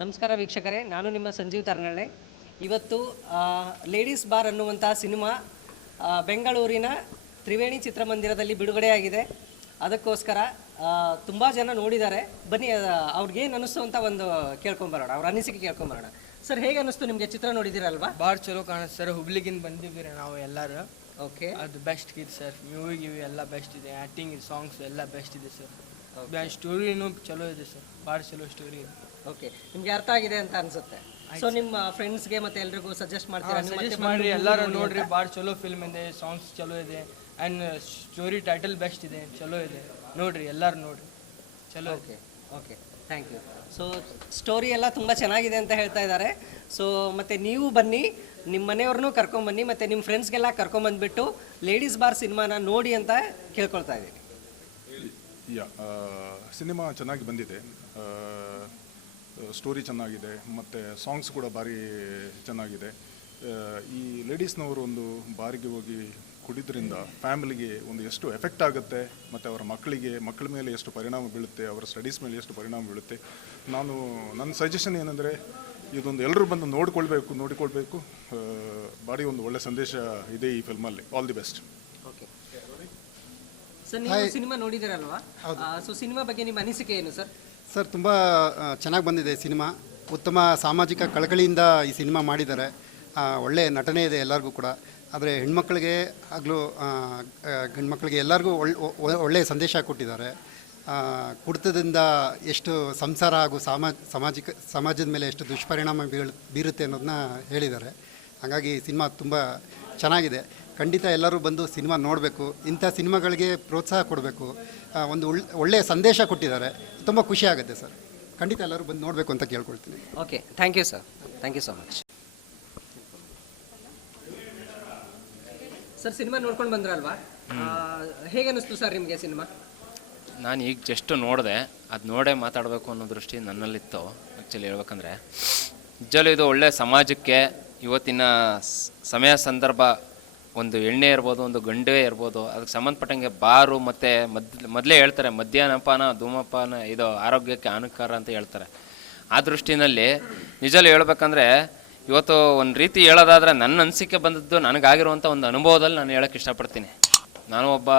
ನಮಸ್ಕಾರ ವೀಕ್ಷಕರೇ, ನಾನು ನಿಮ್ಮ ಸಂಜೀವ್ ತರ್ನಳ್ಳೆ. ಇವತ್ತು ಲೇಡೀಸ್ ಬಾರ್ ಅನ್ನುವಂತಹ ಸಿನಿಮಾ ಬೆಂಗಳೂರಿನ ತ್ರಿವೇಣಿ ಚಿತ್ರಮಂದಿರದಲ್ಲಿ ಬಿಡುಗಡೆಯಾಗಿದೆ. ಅದಕ್ಕೋಸ್ಕರ ತುಂಬ ಜನ ನೋಡಿದ್ದಾರೆ. ಬನ್ನಿ ಅವ್ರಿಗೇನು ಅನ್ನಿಸ್ತು ಅಂತ ಒಂದು ಕೇಳ್ಕೊಂಬರೋಣ, ಅವ್ರ ಅನಿಸಿಕೆ ಕೇಳ್ಕೊಂಬರೋಣ. ಸರ್, ಹೇಗೆ ಅನ್ನಿಸ್ತು ನಿಮಗೆ? ಚಿತ್ರ ನೋಡಿದ್ದೀರಲ್ವಾ? ಭಾಳ ಚಲೋ ಕಾಣುತ್ತೆ ಸರ್. ಹುಬ್ಳಿಗಿಂದ ಬಂದಿದ್ದೀರಿ ನಾವು ಎಲ್ಲರೂ. ಓಕೆ, ಅದು ಬೆಸ್ಟ್ ಇದೆ ಸರ್. ಮ್ಯೂಸಿಕ್ ಎಲ್ಲ ಬೆಸ್ಟ್ ಇದೆ, ಆ್ಯಕ್ಟಿಂಗ್ ಸಾಂಗ್ಸ್ ಎಲ್ಲ ಬೆಸ್ಟ್ ಇದೆ ಸರ್. ಸ್ಟೋರಿನೂ ಚಲೋ ಇದೆ ಸರ್, ಭಾಳ ಚಲೋ ಸ್ಟೋರಿ ಇದೆ. ಓಕೆ, ನಿಮ್ಗೆ ಅರ್ಥ ಆಗಿದೆ ಅಂತ ಅನ್ಸುತ್ತೆ. ಸೊ ನಿಮ್ಮ ಫ್ರೆಂಡ್ಸ್ಗೆ ಮತ್ತೆ ಎಲ್ರಿಗೂ ಸಜೆಸ್ಟ್ ಮಾಡ್ತೀರಾ? ಸಜೆಸ್ಟ್ ಮಾಡಿರಿ, ಎಲ್ಲರೂ ನೋಡ್ರಿ. ಭಾಳ ಚಲೋ ಫಿಲ್ಮ್ ಇದೆ, ಸಾಂಗ್ಸ್ ಚಲೋ ಇದೆ, ಆ್ಯಂಡ್ ಸ್ಟೋರಿ ಟೈಟಲ್ ಬೆಸ್ಟ್ ಇದೆ, ಚಲೋ ಇದೆ. ನೋಡ್ರಿ, ಎಲ್ಲರೂ ನೋಡ್ರಿ, ಚಲೋ. Okay okay, thank you. So story ಎಲ್ಲ ತುಂಬ ಚೆನ್ನಾಗಿದೆ ಅಂತ ಹೇಳ್ತಾ ಇದ್ದಾರೆ. ಸೊ ಮತ್ತು ನೀವು ಬನ್ನಿ, ನಿಮ್ಮ ಮನೆಯವ್ರನ್ನೂ ಕರ್ಕೊಂಬನ್ನಿ, ಮತ್ತು ನಿಮ್ಮ ಫ್ರೆಂಡ್ಸ್ಗೆಲ್ಲ ಕರ್ಕೊಂಬಂದ್ಬಿಟ್ಟು ಲೇಡೀಸ್ ಬಾರ್ ಸಿನಿಮಾನ ನೋಡಿ ಅಂತ ಕೇಳ್ಕೊಳ್ತಾ ಇದ್ದೀನಿ. ಸಿನಿಮಾ ಚೆನ್ನಾಗಿ ಬಂದಿದೆ, ಸ್ಟೋರಿ ಚೆನ್ನಾಗಿದೆ, ಮತ್ತು ಸಾಂಗ್ಸ್ ಕೂಡ ಭಾರಿ ಚೆನ್ನಾಗಿದೆ. ಈ ಲೇಡೀಸ್ನವರು ಒಂದು ಬಾರಿಗೆ ಹೋಗಿ ಕುಡಿದ್ರಿಂದ ಫ್ಯಾಮಿಲಿಗೆ ಒಂದು ಎಷ್ಟು ಎಫೆಕ್ಟ್ ಆಗುತ್ತೆ, ಮತ್ತು ಅವರ ಮಕ್ಕಳ ಮೇಲೆ ಎಷ್ಟು ಪರಿಣಾಮ ಬೀಳುತ್ತೆ, ಅವರ ಸ್ಟಡೀಸ್ ಮೇಲೆ ಎಷ್ಟು ಪರಿಣಾಮ ಬೀಳುತ್ತೆ. ನನ್ನ ಸಜೆಷನ್ ಏನಂದರೆ, ಇದೊಂದು ಎಲ್ಲರೂ ಬಂದು ನೋಡಿಕೊಳ್ಬೇಕು. ಭಾರಿ ಒಂದು ಒಳ್ಳೆ ಸಂದೇಶ ಇದೆ ಈ ಫಿಲ್ಮಲ್ಲಿ. All the best. Okay sir, ನೀವು ಸಿನಿಮಾ ನೋಡಿದಿರಲ್ವಾ? ಸೊ ಸಿನಿಮಾ ಬಗ್ಗೆ ನಿಮ್ಮ ಅನಿಸಿಕೆ ಏನು ಸರ್? ಸರ್, ತುಂಬ ಚೆನ್ನಾಗಿ ಬಂದಿದೆ ಸಿನಿಮಾ. ಉತ್ತಮ ಸಾಮಾಜಿಕ ಕಳಕಳಿಯಿಂದ ಈ ಸಿನಿಮಾ ಮಾಡಿದ್ದಾರೆ. ಒಳ್ಳೆಯ ನಟನೆ ಇದೆ ಎಲ್ಲರಿಗೂ ಕೂಡ. ಆದರೆ ಹೆಣ್ಮಕ್ಳಿಗೆ ಆಗಲೂ ಗಂಡ್ಮಕ್ಳಿಗೆ ಎಲ್ಲರಿಗೂ ಒಳ್ಳೆಯ ಸಂದೇಶ ಕೊಟ್ಟಿದ್ದಾರೆ. ಕುಡಿತದಿಂದ ಎಷ್ಟು ಸಂಸಾರ ಹಾಗೂ ಸಮಾಜದ ಮೇಲೆ ಎಷ್ಟು ದುಷ್ಪರಿಣಾಮ ಬೀರುತ್ತೆ ಅನ್ನೋದನ್ನ ಹೇಳಿದ್ದಾರೆ. ಹಾಗಾಗಿ ಸಿನಿಮಾ ತುಂಬ ಚೆನ್ನಾಗಿದೆ. ಖಂಡಿತ ಎಲ್ಲರೂ ಬಂದು ಸಿನಿಮಾ ನೋಡಬೇಕು. ಇಂಥ ಸಿನಿಮಾಗಳಿಗೆ ಪ್ರೋತ್ಸಾಹ ಕೊಡಬೇಕು. ಒಂದು ಒಳ್ಳೆಯ ಸಂದೇಶ ಕೊಟ್ಟಿದ್ದಾರೆ. ತುಂಬ ಖುಷಿ ಆಗುತ್ತೆ ಸರ್. ಖಂಡಿತ ಎಲ್ಲರೂ ಬಂದು ನೋಡಬೇಕು ಅಂತ ಕೇಳ್ಕೊಳ್ತೀನಿ. Okay, thank you sir. Thank you so much. Sir, cinema ನೋಡ್ಕೊಂಡು ಬಂದ್ರಲ್ವಾ? ಹೇಗೆ ಅನ್ನಿಸ್ತು ಸರ್ ನಿಮಗೆ ಸಿನಿಮಾ? ನಾನು ಈಗ ಜಸ್ಟ್ ನೋಡಿದೆ, ಅದು ನೋಡೇ ಮಾತಾಡಬೇಕು ಅನ್ನೋ ದೃಷ್ಟಿ ನನ್ನಲ್ಲಿತ್ತು. ಆ್ಯಕ್ಚುಲಿ ಹೇಳ್ಬೇಕಂದ್ರೆ ನಿಜಲ್ಲೂ ಇದು ಒಳ್ಳೆಯ ಸಮಾಜಕ್ಕೆ ಇವತ್ತಿನ ಸಮಯ ಸಂದರ್ಭ, ಒಂದು ಎಣ್ಣೆ ಇರ್ಬೋದು, ಒಂದು ಗಂಡೇ ಇರ್ಬೋದು, ಅದಕ್ಕೆ ಸಂಬಂಧಪಟ್ಟಂಗೆ ಬಾರು ಮತ್ತು ಮೊದಲೇ ಹೇಳ್ತಾರೆ ಮದ್ಯಪಾನ ಧೂಮಪಾನ ಇದು ಆರೋಗ್ಯಕ್ಕೆ ಹಾನಿಕರ ಅಂತ ಹೇಳ್ತಾರೆ. ಆ ದೃಷ್ಟಿನಲ್ಲಿ ನಿಜಲ್ಲೂ ಹೇಳ್ಬೇಕಂದ್ರೆ ಇವತ್ತು ಒಂದು ರೀತಿ ಹೇಳೋದಾದರೆ ನನ್ನ ಅನಿಸಿಕೆ ಬಂದದ್ದು ನನಗಾಗಿರುವಂಥ ಒಂದು ಅನುಭವದಲ್ಲಿ ನಾನು ಹೇಳೋಕ್ಕೆ ಇಷ್ಟಪಡ್ತೀನಿ. ನಾನು ಒಬ್ಬ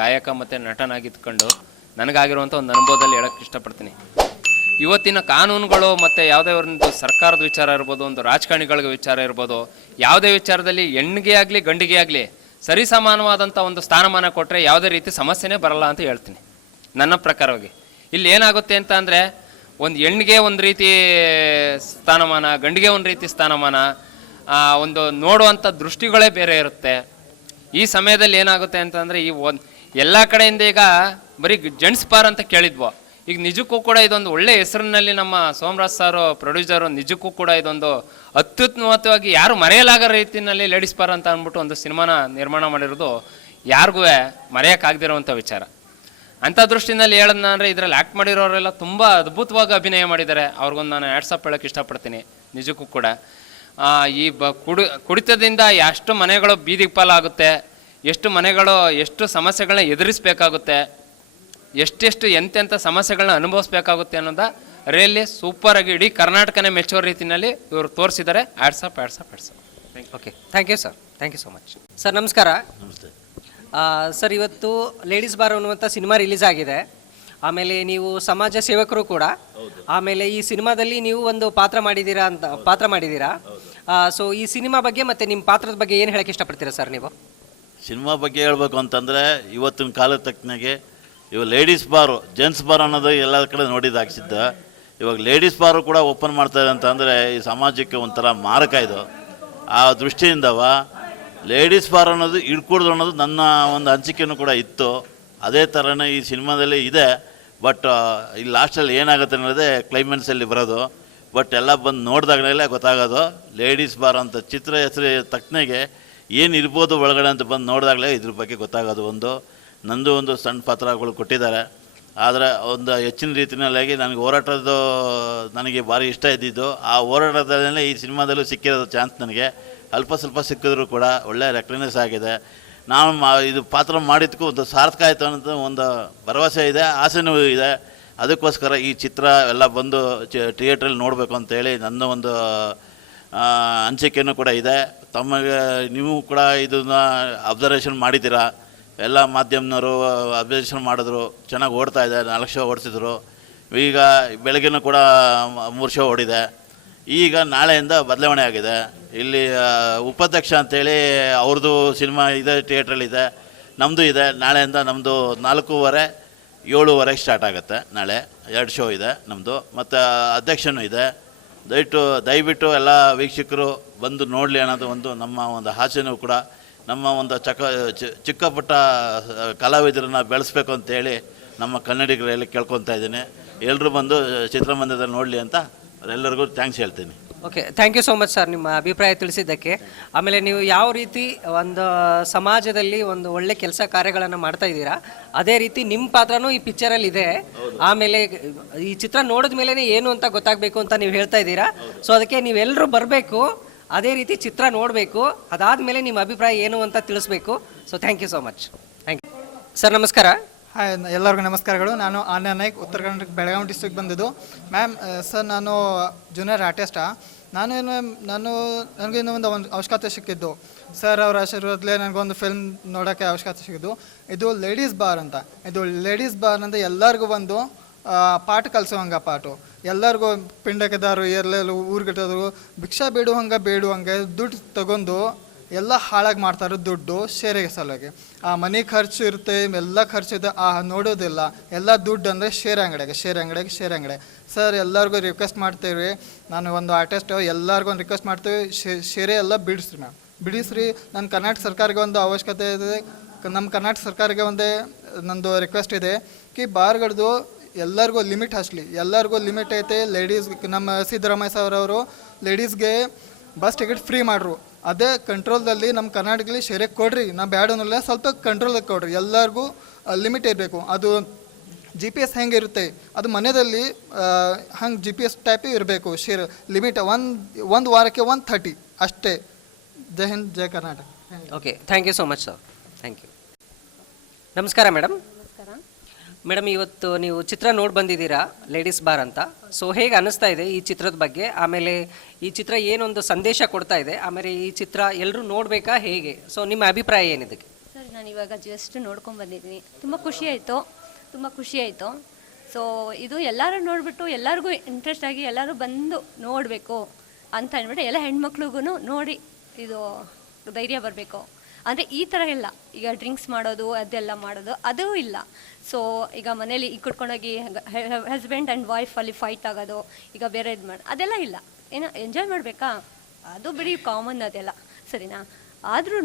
ಗಾಯಕ ಮತ್ತು ನಟನಾಗಿದ್ಕೊಂಡು ನನಗಾಗಿರುವಂಥ ಒಂದು ಅನುಭವದಲ್ಲಿ ಹೇಳೋಕ್ಕೆ ಇಷ್ಟಪಡ್ತೀನಿ. ಇವತ್ತಿನ ಕಾನೂನುಗಳು ಮತ್ತು ಯಾವುದೇ ಒಂದು ಸರ್ಕಾರದ ವಿಚಾರ ಇರ್ಬೋದು, ಒಂದು ರಾಜಕಾರಣಿಗಳಿಗೆ ವಿಚಾರ ಇರ್ಬೋದು, ಯಾವುದೇ ವಿಚಾರದಲ್ಲಿ ಹೆಣ್ಣಿಗೆ ಆಗಲಿ ಗಂಡಿಗೆ ಆಗಲಿ ಸರಿಸಮಾನವಾದಂಥ ಒಂದು ಸ್ಥಾನಮಾನ ಕೊಟ್ಟರೆ ಯಾವುದೇ ರೀತಿ ಸಮಸ್ಯೆನೇ ಬರಲ್ಲ ಅಂತ ಹೇಳ್ತೀನಿ ನನ್ನ ಪ್ರಕಾರವಾಗಿ. ಇಲ್ಲಿ ಏನಾಗುತ್ತೆ ಅಂತ ಅಂದರೆ, ಒಂದು ಹೆಣ್ಣಿಗೆ ಒಂದು ರೀತಿ ಸ್ಥಾನಮಾನ, ಗಂಡಿಗೆ ಒಂದು ರೀತಿ ಸ್ಥಾನಮಾನ, ಒಂದು ನೋಡುವಂಥ ದೃಷ್ಟಿಗಳೇ ಬೇರೆ ಇರುತ್ತೆ. ಈ ಸಮಯದಲ್ಲಿ ಏನಾಗುತ್ತೆ ಅಂತಂದರೆ, ಎಲ್ಲ ಕಡೆಯಿಂದ ಈಗ ಬರೀ ಜೆಂಟ್ಸ್ ಬಾರ್ ಅಂತ ಕೇಳಿದ್ವೋ, ಈಗ ನಿಜಕ್ಕೂ ಕೂಡ ಇದೊಂದು ಒಳ್ಳೆ ಹೆಸರಿನಲ್ಲಿ ನಮ್ಮ ಸೋಮರಾಜ್ ಸಾರು ಪ್ರೊಡ್ಯೂಸರು ನಿಜಕ್ಕೂ ಕೂಡ ಇದೊಂದು ಅತ್ಯುತ್ತಮವಾಗಿ ಯಾರು ಮರೆಯಲಾಗೋ ರೀತಿಯಲ್ಲಿ ಲೇಡೀಸ್ ಬಾರ್ ಅಂತ ಅಂದ್ಬಿಟ್ಟು ಒಂದು ಸಿನಿಮಾನ ನಿರ್ಮಾಣ ಮಾಡಿರೋದು ಯಾರಿಗೂ ಮರೆಯೋಕ್ಕಾಗದಿರೋವಂಥ ವಿಚಾರ. ಅಂಥ ದೃಷ್ಟಿನಲ್ಲಿ ಹೇಳೋದಂದರೆ, ಇದರಲ್ಲಿ ಆ್ಯಕ್ಟ್ ಮಾಡಿರೋರೆಲ್ಲ ತುಂಬ ಅದ್ಭುತವಾಗಿ ಅಭಿನಯ ಮಾಡಿದ್ದಾರೆ. ಅವ್ರಿಗೊಂದು ನಾನು ಆ್ಯಡ್ಸಪ್ ಹೇಳೋಕ್ಕೆ ಇಷ್ಟಪಡ್ತೀನಿ. ನಿಜಕ್ಕೂ ಕೂಡ ಈ ಕುಡಿತದಿಂದ ಎಷ್ಟು ಮನೆಗಳು ಬೀದಿಗೆ ಪಾಲಾಗುತ್ತೆ, ಎಷ್ಟು ಮನೆಗಳು ಎಷ್ಟು ಸಮಸ್ಯೆಗಳನ್ನ ಎದುರಿಸಬೇಕಾಗುತ್ತೆ, ಎಷ್ಟೆಷ್ಟು ಎಂತೆಂಥ ಸಮಸ್ಯೆಗಳನ್ನ ಅನುಭವಿಸ್ಬೇಕಾಗುತ್ತೆ ಅನ್ನೋದ ರಿಯಲ್ಲಿ ಸೂಪರಾಗಿ ಇಡೀ ಕರ್ನಾಟಕನೇ ಮೆಚ್ಚೋ ರೀತಿಯಲ್ಲಿ ಇವರು ತೋರಿಸಿದ್ದಾರೆ. ಆ್ಯಡ್ಸಪ್. Okay, thank you sir. Thank you so much. Sir, ನಮಸ್ಕಾರ. ನಮಸ್ತೆ ಸರ್, ಇವತ್ತು ಲೇಡೀಸ್ ಬಾರ್ ಅನ್ನುವಂಥ ಸಿನಿಮಾ ರಿಲೀಸ್ ಆಗಿದೆ. ಆಮೇಲೆ ನೀವು ಸಮಾಜ ಸೇವಕರು ಕೂಡ. ಆಮೇಲೆ ಈ ಸಿನಿಮಾದಲ್ಲಿ ನೀವು ಒಂದು ಪಾತ್ರ ಮಾಡಿದ್ದೀರಾ. ಸೊ ಈ ಸಿನಿಮಾ ಬಗ್ಗೆ ಮತ್ತು ನಿಮ್ಮ ಪಾತ್ರದ ಬಗ್ಗೆ ಏನು ಹೇಳಕ್ಕೆ ಇಷ್ಟಪಡ್ತೀರಾ ಸರ್ ನೀವು? ಸಿನಿಮಾ ಬಗ್ಗೆ ಹೇಳಬೇಕು ಅಂತಂದರೆ, ಇವತ್ತಿನ ಕಾಲದ ತಕ್ಕನಾಗೆ ಇವಾಗ ಲೇಡೀಸ್ ಬಾರು, ಜೆಂಟ್ಸ್ ಬಾರ್ ಅನ್ನೋದು ಎಲ್ಲ ಕಡೆ ನೋಡಿದಾಗಿಸಿದ್ದ. ಇವಾಗ ಲೇಡೀಸ್ ಬಾರು ಕೂಡ ಓಪನ್ ಮಾಡ್ತಾರೆ ಅಂತಂದರೆ ಈ ಸಮಾಜಕ್ಕೆ ಒಂಥರ ಮಾರಕ ಇದು. ಆ ದೃಷ್ಟಿಯಿಂದವ ಲೇಡೀಸ್ ಬಾರ್ ಅನ್ನೋದು ಹಿಡ್ಕೊಡ್ದು ಅನ್ನೋದು ನನ್ನ ಒಂದು ಅನಿಸಿಕೆನೂ ಕೂಡ ಇತ್ತು. ಅದೇ ಥರನೇ ಈ ಸಿನಿಮಾದಲ್ಲಿ ಇದೆ. ಬಟ್ ಈ ಲಾಸ್ಟಲ್ಲಿ ಏನಾಗುತ್ತೆ ಅನ್ನೋದೇ ಕ್ಲೈಮ್ಯಾಕ್ಸಲ್ಲಿ ಬರೋದು. ಬಟ್ ಎಲ್ಲ ಬಂದು ನೋಡಿದಾಗಲೇ ಗೊತ್ತಾಗೋದು. ಲೇಡೀಸ್ ಬಾರ್ ಅಂತ ಚಿತ್ರ ಹೆಸರು ತಕ್ಕನೆಗೆ ಏನು ಇರ್ಬೋದು ಒಳಗಡೆ ಅಂತ ಬಂದು ನೋಡಿದಾಗಲೇ ಇದ್ರ ಬಗ್ಗೆ ಗೊತ್ತಾಗೋದು. ನಂದು ಒಂದು ಸಣ್ಣ ಪಾತ್ರಗಳು ಕೊಟ್ಟಿದ್ದಾರೆ. ಆದರೆ ಒಂದು ಹೆಚ್ಚಿನ ರೀತಿಯಲ್ಲಿ ನನಗೆ ಹೋರಾಟದ್ದು ನನಗೆ ಭಾರಿ ಇಷ್ಟ ಇದ್ದಿದ್ದು. ಆ ಹೋರಾಟದಲ್ಲೇ ಈ ಸಿನಿಮಾದಲ್ಲೂ ಸಿಕ್ಕಿರೋದು ಚಾನ್ಸ್ ನನಗೆ ಅಲ್ಪ ಸ್ವಲ್ಪ ಸಿಕ್ಕಿದ್ರು ಕೂಡ ಒಳ್ಳೆಯ ರೆಕಗ್ನೈಸ್ ಆಗಿದೆ. ನಾನು ಇದು ಪಾತ್ರ ಮಾಡಿದ್ದಕ್ಕೂ ಒಂದು ಸಾರ್ಥಕ ಆಯಿತು ಅನ್ನೋದು ಒಂದು ಭರವಸೆ ಇದೆ, ಆಸೆನೂ ಇದೆ. ಅದಕ್ಕೋಸ್ಕರ ಈ ಚಿತ್ರ ಎಲ್ಲ ಬಂದು ಥಿಯೇಟ್ರಲ್ಲಿ ನೋಡಬೇಕು ಅಂತೇಳಿ ನನ್ನ ಒಂದು ಅನಿಸಿಕೆಯೂ ಕೂಡ ಇದೆ. ತಮಗೆ ನೀವು ಕೂಡ ಇದನ್ನು ಅಬ್ಸರ್ವೇಷನ್ ಮಾಡಿದ್ದೀರಾ, ಎಲ್ಲ ಮಾಧ್ಯಮದವರು ಅಬ್ಸರ್ವೇಷನ್ ಮಾಡಿದ್ರು, ಚೆನ್ನಾಗಿ ಓಡ್ತಾ ಇದೆ. 4 ಶೋ ಓಡಿಸಿದ್ರು. ಈಗ ಬೆಳಗ್ಗೆನೂ ಕೂಡ 3 ಶೋ ಓಡಿದೆ. ಈಗ ನಾಳೆಯಿಂದ ಬದಲಾವಣೆ ಆಗಿದೆ. ಇಲ್ಲಿ ಉಪಾಧ್ಯಕ್ಷ ಅಂತೇಳಿ ಅವ್ರದ್ದು ಸಿನಿಮಾ ಇದೆ, ಥಿಯೇಟ್ರಲ್ಲಿದೆ, ನಮ್ಮದು ಇದೆ. ನಾಳೆಯಿಂದ ನಮ್ಮದು 4:15 7:15 ಸ್ಟಾರ್ಟ್ ಆಗುತ್ತೆ. ನಾಳೆ 2 ಶೋ ಇದೆ ನಮ್ಮದು, ಮತ್ತು ಅಧ್ಯಕ್ಷನೂ ಇದೆ. ದಯವಿಟ್ಟು ಎಲ್ಲ ವೀಕ್ಷಕರು ಬಂದು ನೋಡಲಿ ಅನ್ನೋದು ಒಂದು ನಮ್ಮ ಒಂದು ಆಸೆನೂ ಕೂಡ. ನಮ್ಮ ಒಂದು ಚಿಕ್ಕ ಪುಟ್ಟ ಕಲಾವಿದರನ್ನ ಬೆಳೆಸ್ಬೇಕು ಅಂತೇಳಿ ನಮ್ಮ ಕನ್ನಡಿಗರಲ್ಲಿ ಕೇಳ್ಕೊತಾ ಇದ್ದೀನಿ. ಎಲ್ಲರೂ ಬಂದು ಚಿತ್ರಮಂದಿರದಲ್ಲಿ ನೋಡಲಿ ಅಂತ ಎಲ್ಲರಿಗೂ ಥ್ಯಾಂಕ್ಸ್ ಹೇಳ್ತೀನಿ. Okay, thank you so much sir ನಿಮ್ಮ ಅಭಿಪ್ರಾಯ ತಿಳಿಸಿದ್ದಕ್ಕೆ. ಆಮೇಲೆ ನೀವು ಯಾವ ರೀತಿ ಒಂದು ಸಮಾಜದಲ್ಲಿ ಒಂದು ಒಳ್ಳೆ ಕೆಲಸ ಕಾರ್ಯಗಳನ್ನು ಮಾಡ್ತಾ ಇದ್ದೀರಾ, ಅದೇ ರೀತಿ ನಿಮ್ಮ ಪಾತ್ರನೂ ಈ ಪಿಕ್ಚರಲ್ಲಿ ಇದೆ. ಆಮೇಲೆ ಈ ಚಿತ್ರ ನೋಡಿದ ಮೇಲೆ ಏನು ಅಂತ ಗೊತ್ತಾಗಬೇಕು ಅಂತ ನೀವು ಹೇಳ್ತಾ ಇದ್ದೀರಾ. ಸೊ ಅದಕ್ಕೆ ನೀವೆಲ್ಲರೂ ಬರಬೇಕು, ಅದೇ ರೀತಿ ಚಿತ್ರ ನೋಡಬೇಕು, ಅದಾದಮೇಲೆ ನಿಮ್ಮ ಅಭಿಪ್ರಾಯ ಏನು ಅಂತ ತಿಳಿಸ್ಬೇಕು. So thank you so much. Thank you sir. ನಮಸ್ಕಾರ. ಹಾಯ್, ಎಲ್ಲರಿಗೂ ನಮಸ್ಕಾರಗಳು. ನಾನು ಆನ್ಯ ನಾಯ್ಕ್, ಉತ್ತರ ಕನ್ನಡ ಬೆಳಗಾವಿ ಡಿಸ್ಟ್ರಿಕ್ಟ್ ಬಂದಿದ್ದು. ಮ್ಯಾಮ್, ಸರ್ ನಾನು ಜೂನಿಯರ್ ಆರ್ಟಿಸ್ಟಾ. ನನಗೇನೋ ಒಂದು ಅವಶ್ಯಕತೆ ಸಿಕ್ಕಿದ್ದು. ಸರ್ ಅವರ ಆಶೀರ್ವಾದಲೇ ನನಗೊಂದು ಫಿಲ್ಮ್ ನೋಡೋಕ್ಕೆ ಅವಶ್ಯಕತೆ ಸಿಕ್ಕಿದ್ದು. ಇದು ಲೇಡೀಸ್ ಬಾರ್ ಅಂತ. ಇದು ಲೇಡೀಸ್ ಬಾರ್ ಅಂದರೆ ಎಲ್ಲರಿಗೂ ಒಂದು ಪಾಠ ಕಲಿಸೋವಂಗೆ ಪಾಠು. ಎಲ್ಲರಿಗೂ ಪಿಂಡಕದಾರು ಎಲ್ಲೆಲ್ಲೂ ಊರ್ಗಿಟ್ಟೋರು ಭಿಕ್ಷಾ ಬೇಡುವಂಗೆ ದುಡ್ಡು ತಗೊಂಡು ಎಲ್ಲ ಹಾಳಾಗಿ ಮಾಡ್ತಾರೆ. ದುಡ್ಡು ಶೇರಿಗೆ ಸಲುವಾಗಿ ಆ ಮನೆ ಖರ್ಚು ಇರುತ್ತೆ, ಎಲ್ಲ ಖರ್ಚು ಇದೆ, ನೋಡೋದಿಲ್ಲ. ಎಲ್ಲ ದುಡ್ಡು ಅಂದರೆ ಶೇರ್ ಅಂಗಡಿಗೆ. ಸರ್ ಎಲ್ಲರಿಗೂ ರಿಕ್ವೆಸ್ಟ್ ಮಾಡ್ತೀವಿ, ನಾನು ಒಂದು ಆರ್ಟಿಸ್ಟು, ಎಲ್ಲರಿಗೂ ಒಂದು ರಿಕ್ವೆಸ್ಟ್ ಮಾಡ್ತೀವಿ, ಶೇರೆ ಎಲ್ಲ ಬಿಡಿಸ್ರಿ ಮ್ಯಾಮ್, ಬಿಡಿಸ್ರಿ. ನನ್ನ ಕರ್ನಾಟಕ ಸರ್ಕಾರಕ್ಕೆ ಒಂದು ಅವಶ್ಯಕತೆ ಇದೆ. ನಮ್ಮ ಕರ್ನಾಟಕ ಸರ್ಕಾರಕ್ಕೆ ಒಂದೇ ನಂದು ರಿಕ್ವೆಸ್ಟ್ ಇದೆ ಕಿ ಬಾರ್ಗಳದ್ದು ಎಲ್ಲರಿಗೂ ಲಿಮಿಟ್ ಹಚ್ಚಲಿ. ಎಲ್ಲರಿಗೂ ಲಿಮಿಟ್ ಐತೆ. ಲೇಡೀಸ್ ನಮ್ಮ ಸಿದ್ದರಾಮಯ್ಯ ಸರ್ ಅವರು ಲೇಡೀಸ್ಗೆ ಬಸ್ ಟಿಕೆಟ್ ಫ್ರೀ ಮಾಡ್ರು. ಅದೇ ಕಂಟ್ರೋಲ್ದಲ್ಲಿ ನಮ್ಮ ಕರ್ನಾಟಕದಲ್ಲಿ ಶೇರೆ ಕೊಡ್ರಿ. ನಾ ಬ್ಯಾಡೋನಲ್ಲ, ಸ್ವಲ್ಪ ಕಂಟ್ರೋಲ್ದಾಗ ಕೊಡ್ರಿ. ಎಲ್ಲರಿಗೂ ಲಿಮಿಟ್ ಇರಬೇಕು. ಅದು GPS ಹೆಂಗೆ ಇರುತ್ತೆ, ಅದು ಮನೆಯಲ್ಲಿ ಹಂಗೆ GPS ಟೈಪೇ ಇರಬೇಕು. ಶೇರ್ ಲಿಮಿಟ್ ಒಂದು ವಾರಕ್ಕೆ 130 ಅಷ್ಟೇ. ಜೈ ಹಿಂದ್, ಜೈ Karnataka. Okay, thank you so much sir. Thank you. ನಮಸ್ಕಾರ ಮೇಡಮ್. ಮೇಡಮ್, ಇವತ್ತು ನೀವು ಚಿತ್ರ ನೋಡಿ ಬಂದಿದ್ದೀರಾ, ಲೇಡೀಸ್ ಬಾರ್ ಅಂತ. ಸೊ ಹೇಗೆ ಅನ್ನಿಸ್ತಾ ಇದೆ ಈ ಚಿತ್ರದ ಬಗ್ಗೆ? ಆಮೇಲೆ ಈ ಚಿತ್ರ ಏನೊಂದು ಸಂದೇಶ ಕೊಡ್ತಾ ಇದೆ? ಆಮೇಲೆ ಈ ಚಿತ್ರ ಎಲ್ಲರೂ ನೋಡಬೇಕಾ, ಹೇಗೆ? ಸೊ ನಿಮ್ಮ ಅಭಿಪ್ರಾಯ ಏನಿದಕ್ಕೆ? ಸರ್, ನಾನು ಇವಾಗ ಜಸ್ಟ್ ನೋಡ್ಕೊಂಡು ಬಂದಿದ್ದೀನಿ. ತುಂಬ ಖುಷಿ ಆಯಿತು. ಸೊ ಇದು ಎಲ್ಲರೂ ನೋಡಿಬಿಟ್ಟು ಎಲ್ಲರಿಗೂ ಇಂಟ್ರೆಸ್ಟ್ ಆಗಿ ಎಲ್ಲರೂ ಬಂದು ನೋಡಬೇಕು ಅಂತ ಅಂದ್ಬಿಟ್ಟು ಎಲ್ಲ ಹೆಣ್ಮಕ್ಳಿಗೂ ನೋಡಿ ಇದು ಧೈರ್ಯ ಬರಬೇಕು. ಅಂದರೆ ಈ ಥರ ಇಲ್ಲ, ಈಗ ಡ್ರಿಂಕ್ಸ್ ಮಾಡೋದು ಅದೆಲ್ಲ ಮಾಡೋದು ಅದು ಇಲ್ಲ. ಸೊ ಈಗ ಮನೇಲಿ ಈಗ ಕುಟ್ಕೊಂಡೋಗಿ ಹಸ್ಬೆಂಡ್ ಆ್ಯಂಡ್ ವೈಫ್ ಅಲ್ಲಿ ಫೈಟ್ ಆಗೋದು, ಈಗ ಬೇರೆ ಇದು ಮಾಡಿ ಅದೆಲ್ಲ ಇಲ್ಲ. ಏನೋ ಎಂಜಾಯ್ ಮಾಡಬೇಕಾ, ಅದು ಬಿಡಿ, ಕಾಮನ್ ಅದೆಲ್ಲ, ಸರಿನಾ? ಆದ್ರೂ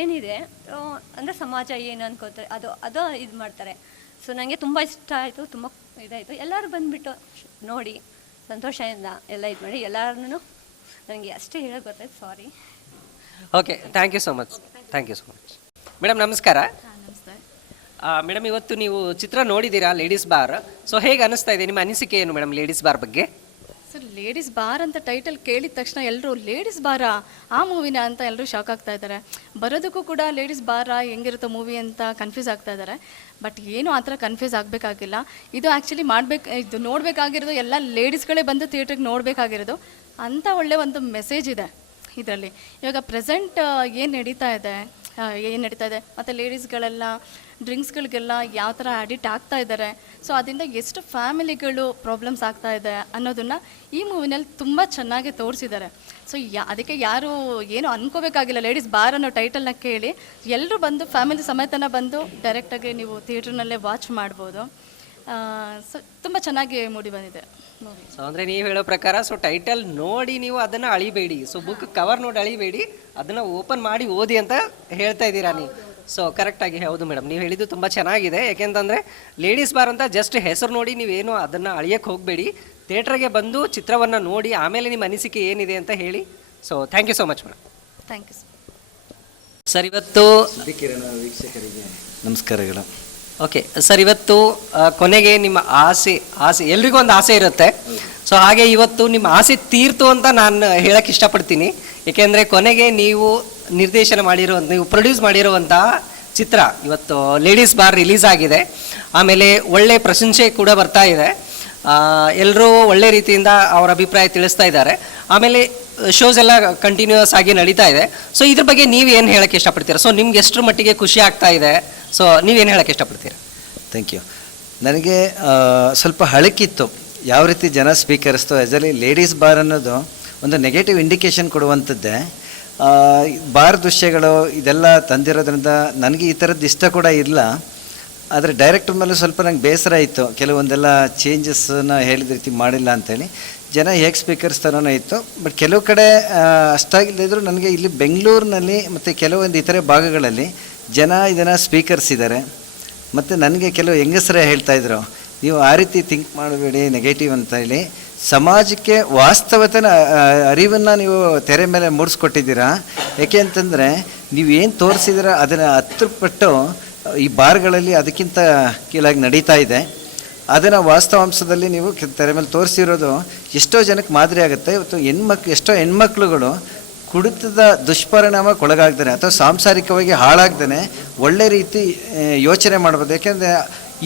ಏನಿದೆ ಅಂದರೆ ಸಮಾಜ ಏನು ಅನ್ಕೋತಾರೆ ಅದು ಇದು ಮಾಡ್ತಾರೆ. ಸೊ ನನಗೆ ತುಂಬ ಇಷ್ಟ ಆಯಿತು, ತುಂಬ ಇದಾಯಿತು. ಎಲ್ಲರೂ ಬಂದುಬಿಟ್ಟು ನೋಡಿ ಸಂತೋಷದಿಂದ ಎಲ್ಲ ಇದು ಮಾಡಿ ಎಲ್ಲರೂ. ನನಗೆ ಅಷ್ಟೇ ಹೇಳೋಕೆ ಗೊತ್ತಾಯ್ತು, sorry. Okay, thank you so much. Madam ನಮಸ್ಕಾರ. ಮೇಡಮ್, ಇವತ್ತು ನೀವು ಚಿತ್ರ ನೋಡಿದ್ದೀರಾ, ಲೇಡೀಸ್ ಬಾರ್. ಸೊ ಹೇಗೆ ಅನಿಸ್ತಾ ಇದೆ, ನಿಮ್ಮ ಅನಿಸಿಕೆ ಏನು ಮೇಡಮ್ ಲೇಡೀಸ್ ಬಾರ್ ಬಗ್ಗೆ? ಸರ್, ಲೇಡೀಸ್ ಬಾರ್ ಅಂತ ಟೈಟಲ್ ಕೇಳಿದ ತಕ್ಷಣ ಎಲ್ಲರೂ ಲೇಡೀಸ್ ಬಾರಾ, ಆ ಮೂವಿನ ಅಂತ ಎಲ್ಲರೂ ಶಾಕ್ ಆಗ್ತಾ ಇದ್ದಾರೆ. ಬರೋದಕ್ಕೂ ಕೂಡ ಲೇಡೀಸ್ ಬಾರಾ ಹೆಂಗಿರುತ್ತೋ ಮೂವಿ ಅಂತ ಕನ್ಫ್ಯೂಸ್ ಆಗ್ತಾ ಇದ್ದಾರೆ. ಬಟ್ ಏನು ಆ ಥರ ಕನ್ಫ್ಯೂಸ್ ಆಗಬೇಕಾಗಿಲ್ಲ. ಇದು ಆ್ಯಕ್ಚುಲಿ ಇದು ನೋಡಬೇಕಾಗಿರೋದು ಎಲ್ಲ ಲೇಡೀಸ್ಗಳೇ ಬಂದು ಥಿಯೇಟ್ರಿಗೆ ನೋಡಬೇಕಾಗಿರೋದು ಅಂತ ಒಳ್ಳೆ ಒಂದು ಮೆಸೇಜ್ ಇದೆ ಇದರಲ್ಲಿ. ಇವಾಗ ಪ್ರೆಸೆಂಟ್ ಏನು ನಡೀತಾ ಇದೆ ಮತ್ತು ಲೇಡೀಸ್ಗಳೆಲ್ಲ ಡ್ರಿಂಕ್ಸ್ಗಳಿಗೆಲ್ಲ ಯಾವ ಥರ ಅಡಿಕ್ಟ್ ಆಗ್ತಾ ಇದ್ದಾರೆ. ಸೊ ಅದರಿಂದ ಎಷ್ಟು ಫ್ಯಾಮಿಲಿಗಳು ಪ್ರಾಬ್ಲಮ್ಸ್ ಆಗ್ತಾ ಇದೆ ಅನ್ನೋದನ್ನು ಈ ಮೂವಿನಲ್ಲಿ ತುಂಬ ಚೆನ್ನಾಗಿ ತೋರಿಸಿದ್ದಾರೆ. ಸೊ ಅದಕ್ಕೆ ಯಾರು ಏನು ಅನ್ಕೋಬೇಕಾಗಿಲ್ಲ. ಲೇಡೀಸ್ ಬಾರ್ ಅನ್ನೋ ಟೈಟಲ್ನ ಕೇಳಿ ಎಲ್ಲರೂ ಬಂದು ಫ್ಯಾಮಿಲಿ ಸಮೇತನ ಬಂದು ಡೈರೆಕ್ಟಾಗಿ ನೀವು ಥಿಯೇಟ್ರ್ನಲ್ಲೇ ವಾಚ್ ಮಾಡ್ಬೋದು. ಸೊ ತುಂಬ ಚೆನ್ನಾಗಿ ಮೂಡಿ ಬಂದಿದೆ ಮೂವಿ. ಸೊ ಅಂದರೆ ನೀವು ಹೇಳೋ ಪ್ರಕಾರ, ಸೊ ಟೈಟಲ್ ನೋಡಿ ನೀವು ಅದನ್ನು ಅಳಿಬೇಡಿ, ಸೊ ಬುಕ್ ಕವರ್ ನೋಡಿ ಅಳಿಬೇಡಿ, ಅದನ್ನು ಓಪನ್ ಮಾಡಿ ಓದಿ ಅಂತ ಹೇಳ್ತಾ ಇದ್ದೀರಾ ನೀವು. ಸೊ ಕರೆಕ್ಟಾಗಿ ಹೌದು ಮೇಡಮ್, ನೀವು ಹೇಳಿದ್ದು ತುಂಬ ಚೆನ್ನಾಗಿದೆ. ಯಾಕೆಂತಂದರೆ ಲೇಡೀಸ್ ಬಾರ್ ಅಂತ ಜಸ್ಟ್ ಹೆಸರು ನೋಡಿ ನೀವೇನು ಅದನ್ನು ಅಳಿಯಕ್ಕೆ ಹೋಗಬೇಡಿ. ಥಿಯೇಟ್ರಿಗೆ ಬಂದು ಚಿತ್ರವನ್ನು ನೋಡಿ ಆಮೇಲೆ ನಿಮ್ಮ ಅನಿಸಿಕೆ ಏನಿದೆ ಅಂತ ಹೇಳಿ. So thank you so much madam. Thank you sir. ಇವತ್ತು ವೀಕ್ಷಕರಿಗೆ ನಮಸ್ಕಾರಗಳು. ಓಕೆ ಸರ್, ಇವತ್ತು ಕೊನೆಗೆ ನಿಮ್ಮ ಆಸೆ ಎಲ್ರಿಗೂ ಒಂದು ಆಸೆ ಇರುತ್ತೆ. ಸೊ ಹಾಗೆ ಇವತ್ತು ನಿಮ್ಮ ಆಸೆ ತೀರ್ತು ಅಂತ ನಾನು ಹೇಳಕ್ಕೆ ಇಷ್ಟಪಡ್ತೀನಿ. ಏಕೆಂದರೆ ಕೊನೆಗೆ ನೀವು ನೀವು ಪ್ರೊಡ್ಯೂಸ್ ಮಾಡಿರುವಂತಹ ಚಿತ್ರ ಇವತ್ತು ಲೇಡೀಸ್ ಬಾರ್ ರಿಲೀಸ್ ಆಗಿದೆ. ಆಮೇಲೆ ಒಳ್ಳೆ ಪ್ರಶಂಸೆ ಕೂಡ ಬರ್ತಾ ಇದೆ. ಎಲ್ಲರೂ ಒಳ್ಳೆ ರೀತಿಯಿಂದ ಅವರ ಅಭಿಪ್ರಾಯ ತಿಳಿಸ್ತಾ ಇದ್ದಾರೆ. ಆಮೇಲೆ ಶೋಸ್ ಎಲ್ಲ ಕಂಟಿನ್ಯೂಸ್ ಆಗಿ ನಡೀತಾ ಇದೆ. ಸೊ ಇದ್ರ ಬಗ್ಗೆ ನೀವು ಏನು ಹೇಳಕ್ಕೆ ಇಷ್ಟಪಡ್ತೀರಾ? ಸೊ ನಿಮ್ಗೆ ಎಷ್ಟರ ಮಟ್ಟಿಗೆ ಖುಷಿ ಆಗ್ತಾ ಇದೆ? ಸೊ ನೀವೇನು ಹೇಳಕ್ಕೆ ಇಷ್ಟಪಡ್ತೀರಾ? Thank you. ನನಗೆ ಸ್ವಲ್ಪ ಹಳಕಿತ್ತು ಯಾವ ರೀತಿ ಜನ ಸ್ವೀಕರಿಸ್ತೋ. ಆ್ಯಸಲಿ ಲೇಡೀಸ್ ಬಾರ್ ಅನ್ನೋದು ಒಂದು ನೆಗೆಟಿವ್ ಇಂಡಿಕೇಶನ್ ಕೊಡುವಂಥದ್ದೇ. ಬಾರ್ ದೃಶ್ಯಗಳು ಇದೆಲ್ಲ ತಂದಿರೋದ್ರಿಂದ ನನಗೆ ಈ ಥರದ್ದು ಇಷ್ಟ ಕೂಡ ಇಲ್ಲ. ಆದರೆ ಡೈರೆಕ್ಟ್ರ್ ಮೇಲೂ ಸ್ವಲ್ಪ ನಂಗೆ ಬೇಸರ ಇತ್ತು, ಕೆಲವೊಂದೆಲ್ಲ ಚೇಂಜಸ್ನ ಹೇಳಿದ ರೀತಿ ಮಾಡಿಲ್ಲ ಅಂಥೇಳಿ. ಜನ ಹೇಗೆ ಸ್ವೀಕರಿಸ್ತಾರೋ ಇತ್ತು. ಬಟ್ ಕೆಲವು ಕಡೆ ಅಷ್ಟಾಗಿಲ್ಲದಿದ್ದರೂ ನನಗೆ ಇಲ್ಲಿ ಬೆಂಗಳೂರಿನಲ್ಲಿ ಮತ್ತು ಕೆಲವೊಂದು ಇತರೆ ಭಾಗಗಳಲ್ಲಿ ಜನ ಇದನ್ನು ಸ್ವೀಕರಿಸಿದ್ದಾರೆ. ಮತ್ತು ನನಗೆ ಕೆಲವು ಹೆಂಗಸರೇ ಹೇಳ್ತಾಯಿದ್ರು, ನೀವು ಆ ರೀತಿ ಥಿಂಕ್ ಮಾಡಬೇಡಿ ನೆಗೆಟಿವ್ ಅಂತ ಹೇಳಿ. ಸಮಾಜಕ್ಕೆ ವಾಸ್ತವತೆನ ಅರಿವನ್ನು ನೀವು ತೆರೆ ಮೇಲೆ ಮೂಡಿಸ್ಕೊಟ್ಟಿದ್ದೀರಾ. ಏಕೆ ಅಂತಂದರೆ ನೀವೇನು ತೋರಿಸಿದ್ದೀರ ಅದನ್ನು 10 ಪಟ್ಟು ಈ ಬಾರ್ಗಳಲ್ಲಿ ಅದಕ್ಕಿಂತ ಕೀಳಾಗಿ ನಡೀತಾ ಇದೆ. ಅದನ್ನು ವಾಸ್ತವಾಂಶದಲ್ಲಿ ನೀವು ತೆರೆ ಮೇಲೆ ತೋರಿಸಿರೋದು ಎಷ್ಟೋ ಜನಕ್ಕೆ ಮಾದರಿ ಆಗುತ್ತೆ. ಇವತ್ತು ಎಷ್ಟೋ ಹೆಣ್ಮಕ್ಳುಗಳು ಕುಡಿತದ ದುಷ್ಪರಿಣಾಮಕ್ಕೊಳಗಾಗ್ತಾನೆ ಅಥವಾ ಸಾಂಸಾರಿಕವಾಗಿ ಹಾಳಾಗ್ತಾನೆ ಒಳ್ಳೆ ರೀತಿ ಯೋಚನೆ ಮಾಡ್ಬೋದು. ಯಾಕೆಂದರೆ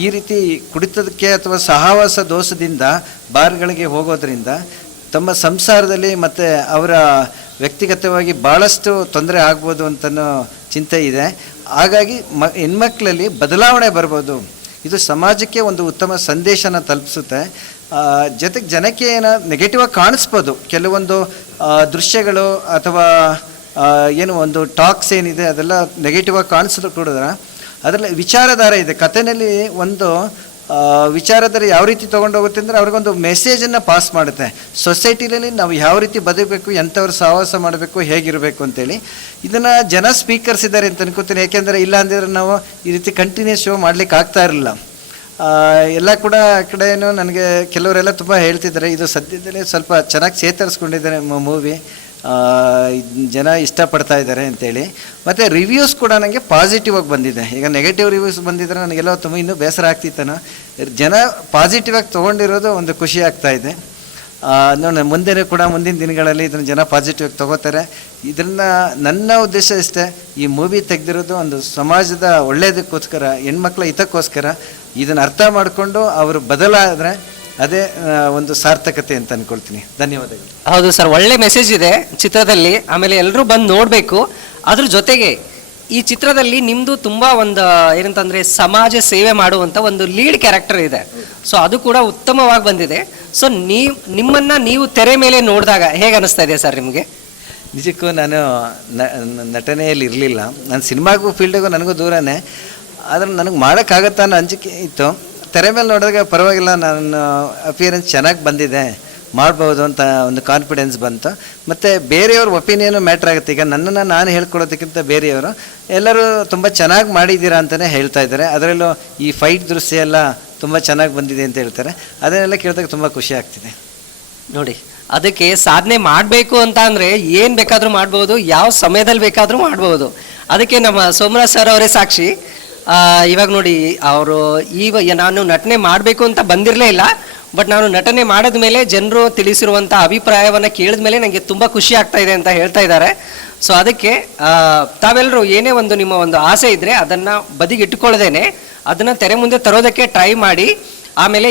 ಈ ರೀತಿ ಕುಡಿತದಕ್ಕೆ ಅಥವಾ ಸಹವಾಸ ದೋಷದಿಂದ ಬಾರ್ಗಳಿಗೆ ಹೋಗೋದ್ರಿಂದ ತಮ್ಮ ಸಂಸಾರದಲ್ಲಿ ಮತ್ತು ಅವರ ವ್ಯಕ್ತಿಗತವಾಗಿ ಭಾಳಷ್ಟು ತೊಂದರೆ ಆಗ್ಬೋದು ಅಂತನೋ ಚಿಂತೆ ಇದೆ. ಹಾಗಾಗಿ ಹೆಣ್ಮಕ್ಳಲ್ಲಿ ಬದಲಾವಣೆ ಬರ್ಬೋದು. ಇದು ಸಮಾಜಕ್ಕೆ ಒಂದು ಉತ್ತಮ ಸಂದೇಶನ ತಲುಪಿಸುತ್ತೆ. ಜೊತೆಗೆ ಜನಕ್ಕೆ ಏನೋ ನೆಗೆಟಿವ್ ಆಗಿ ಕಾಣಿಸ್ಬೋದು ಕೆಲವೊಂದು ದೃಶ್ಯಗಳು ಅಥವಾ ಏನು ಒಂದು ಟಾಕ್ಸ್ ಏನಿದೆ ಅದೆಲ್ಲ ನೆಗೆಟಿವ್ ಆಗಿ ಕಾಣಿಸೋದು ಕೂಡ ಅದರಲ್ಲಿ ವಿಚಾರಧಾರೆ ಇದೆ. ಕಥೆಯಲ್ಲಿ ಒಂದು ವಿಚಾರಧಾರೆ ಯಾವ ರೀತಿ ತೊಗೊಂಡೋಗುತ್ತೆ ಅಂದರೆ ಅವ್ರಿಗೊಂದು ಮೆಸೇಜನ್ನು ಪಾಸ್ ಮಾಡುತ್ತೆ. ಸೊಸೈಟಿನಲ್ಲಿ ನಾವು ಯಾವ ರೀತಿ ಬದುಕಬೇಕು, ಎಂಥವ್ರು ಸಹವಾಸ ಮಾಡಬೇಕು, ಹೇಗಿರಬೇಕು ಅಂತೇಳಿ ಇದನ್ನು ಜನ ಸ್ವೀಕರಿಸಿದ್ದಾರೆ ಅಂತ ಅನ್ಕೋತೀನಿ. ಯಾಕೆಂದರೆ ಇಲ್ಲ ಅಂದಿದ್ರೆ ನಾವು ಈ ರೀತಿ ಕಂಟಿನ್ಯೂಸ್ ಶೋ ಮಾಡಲಿಕ್ಕೆ ಆಗ್ತಾ ಇರಲಿಲ್ಲ. ಎಲ್ಲ ಕೂಡ ಆ ಕಡೆಯೂ ನನಗೆ ಕೆಲವರೆಲ್ಲ ತುಂಬ ಹೇಳ್ತಿದ್ದಾರೆ, ಇದು ಸದ್ಯದಲ್ಲೇ ಸ್ವಲ್ಪ ಚೆನ್ನಾಗಿ ಚೇತರಿಸ್ಕೊಂಡಿದ್ದಾರೆ ಮೂವಿ, ಜನ ಇಷ್ಟಪಡ್ತಾ ಇದ್ದಾರೆ ಅಂತೇಳಿ. ಮತ್ತು ರಿವ್ಯೂಸ್ ಕೂಡ ನನಗೆ ಪಾಸಿಟಿವ್ ಆಗಿ ಬಂದಿದೆ. ಈಗ ನೆಗೆಟಿವ್ ರಿವ್ಯೂಸ್ ಬಂದಿದ್ದರೆ ನನಗೆಲ್ಲ ತುಂಬ ಇನ್ನೂ ಬೇಸರ ಆಗ್ತಿತ್ತನೋ. ಜನ ಪಾಸಿಟಿವ್ ಆಗಿ ತೊಗೊಂಡಿರೋದು ಒಂದು ಖುಷಿ ಆಗ್ತಾ ಇದೆ. ನೋಡಿ ಮುಂದೆ ಕೂಡ ಮುಂದಿನ ದಿನಗಳಲ್ಲಿ ಇದನ್ನು ಜನ ಪಾಸಿಟಿವ್ ಆಗಿ ತೊಗೋತಾರೆ. ಇದನ್ನು ನನ್ನ ಉದ್ದೇಶ ಇಷ್ಟೇ, ಈ ಮೂವಿ ತೆಗೆದಿರೋದು ಒಂದು ಸಮಾಜದ ಒಳ್ಳೆಯದಕ್ಕೋಸ್ಕರ, ಹೆಣ್ಮಕ್ಳ ಹಿತಕ್ಕೋಸ್ಕರ. ಇದನ್ನು ಅರ್ಥ ಮಾಡಿಕೊಂಡು ಅವರು ಬದಲಾದರೆ ಅದೇ ಒಂದು ಸಾರ್ಥಕತೆ ಅಂತ ಅಂದ್ಕೊಳ್ತೀನಿ. ಧನ್ಯವಾದಗಳು. ಹೌದು ಸರ್, ಒಳ್ಳೆ ಮೆಸೇಜ್ ಇದೆ ಚಿತ್ರದಲ್ಲಿ. ಆಮೇಲೆ ಎಲ್ಲರೂ ಬಂದು ನೋಡಬೇಕು. ಅದ್ರ ಜೊತೆಗೆ ಈ ಚಿತ್ರದಲ್ಲಿ ನಿಮ್ಮದು ತುಂಬ ಒಂದು ಏನಂತಂದರೆ ಸಮಾಜ ಸೇವೆ ಮಾಡುವಂಥ ಒಂದು ಲೀಡ್ ಕ್ಯಾರೆಕ್ಟರ್ ಇದೆ. ಸೊ ಅದು ಕೂಡ ಉತ್ತಮವಾಗಿ ಬಂದಿದೆ. ಸೊ ನಿಮ್ಮನ್ನು ನೀವು ತೆರೆ ಮೇಲೆ ನೋಡಿದಾಗ ಹೇಗೆ ಅನ್ನಿಸ್ತಾ ಇದೆ ಸರ್ ನಿಮಗೆ? ನಿಜಕ್ಕೂ ನಾನು ನಟನೆಯಲ್ಲಿ ಇರಲಿಲ್ಲ. ನಾನು ಸಿನಿಮಾಗೂ ಫೀಲ್ಡಿಗೂ ನನಗೂ ದೂರನೇ. ಆದರೆ ನನಗೆ ಮಾಡೋಕ್ಕಾಗತ್ತಾ ಅನ್ನೋ ಅಂಜಿಕೆ ಇತ್ತು. ತೆರೆ ಮೇಲೆ ನೋಡಿದಾಗ ಪರವಾಗಿಲ್ಲ, ನನ್ನ ಅಪಿಯರೆನ್ಸ್ ಚೆನ್ನಾಗಿ ಬಂದಿದೆ, ಮಾಡ್ಬೋದು ಅಂತ ಒಂದು ಕಾನ್ಫಿಡೆನ್ಸ್ ಬಂತು. ಮತ್ತು ಬೇರೆಯವ್ರ ಒಪಿನಿಯನು ಮ್ಯಾಟ್ರ್ ಆಗುತ್ತೆ. ಈಗ ನನ್ನನ್ನು ನಾನು ಹೇಳ್ಕೊಡೋದಕ್ಕಿಂತ ಬೇರೆಯವರು ಎಲ್ಲರೂ ತುಂಬ ಚೆನ್ನಾಗಿ ಮಾಡಿದ್ದೀರಾ ಅಂತಲೇ ಹೇಳ್ತಾ ಇದ್ದಾರೆ. ಅದರಲ್ಲೂ ಈ ಫೈಟ್ ದೃಶ್ಯ ಎಲ್ಲ ತುಂಬ ಚೆನ್ನಾಗಿ ಬಂದಿದೆ ಅಂತ ಹೇಳ್ತಾರೆ. ಅದನ್ನೆಲ್ಲ ಕೇಳಿದಾಗ ತುಂಬ ಖುಷಿ ಆಗ್ತಿದೆ. ನೋಡಿ, ಅದಕ್ಕೆ ಸಾಧನೆ ಮಾಡಬೇಕು ಅಂತ ಅಂದರೆ ಏನು ಬೇಕಾದರೂ ಮಾಡ್ಬೋದು, ಯಾವ ಸಮಯದಲ್ಲಿ ಬೇಕಾದರೂ ಮಾಡ್ಬೋದು. ಅದಕ್ಕೆ ನಮ್ಮ ಸೋಮರಾಜ್ ಸರ್ ಅವರೇ ಸಾಕ್ಷಿ. ಇವಾಗ ನೋಡಿ, ಅವರು ನಾನು ನಟನೆ ಮಾಡಬೇಕು ಅಂತ ಬಂದಿರಲೇ ಇಲ್ಲ, ಬಟ್ ನಾನು ನಟನೆ ಮಾಡಿದ ಮೇಲೆ ಜನರು ತಿಳಿಸಿರುವಂಥ ಅಭಿಪ್ರಾಯವನ್ನು ಕೇಳಿದ ಮೇಲೆ ನನಗೆ ತುಂಬ ಖುಷಿ ಆಗ್ತಾ ಇದೆ ಅಂತ ಹೇಳ್ತಾ ಇದ್ದಾರೆ. ಸೊ ಅದಕ್ಕೆ ತಾವೆಲ್ಲರೂ ಏನೇ ಒಂದು ನಿಮ್ಮ ಒಂದು ಆಸೆ ಇದ್ದರೆ ಅದನ್ನು ಬದಿಗಿಟ್ಟುಕೊಳ್ಳದೇನೆ ಅದನ್ನು ತೆರೆ ಮುಂದೆ ತರೋದಕ್ಕೆ ಟ್ರೈ ಮಾಡಿ. ಆಮೇಲೆ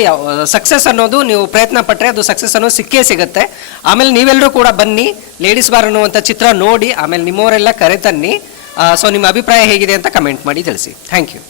ಸಕ್ಸಸ್ ಅನ್ನೋದು ನೀವು ಪ್ರಯತ್ನ ಪಟ್ಟರೆ ಅದು ಸಕ್ಸಸ್ ಅನ್ನೋದು ಸಿಕ್ಕೇ ಸಿಗುತ್ತೆ. ಆಮೇಲೆ ನೀವೆಲ್ಲರೂ ಕೂಡ ಬನ್ನಿ, ಲೇಡೀಸ್ ಬಾರ್ ಅನ್ನುವಂಥ ಚಿತ್ರ ನೋಡಿ, ಆಮೇಲೆ ನಿಮ್ಮವರೆಲ್ಲ ಕರೆ ತನ್ನಿ. ಸೊ ನಿಮ್ಮ ಅಭಿಪ್ರಾಯ ಹೇಗಿದೆ ಅಂತ ಕಮೆಂಟ್ ಮಾಡಿ ತಿಳಿಸಿ. Thank you.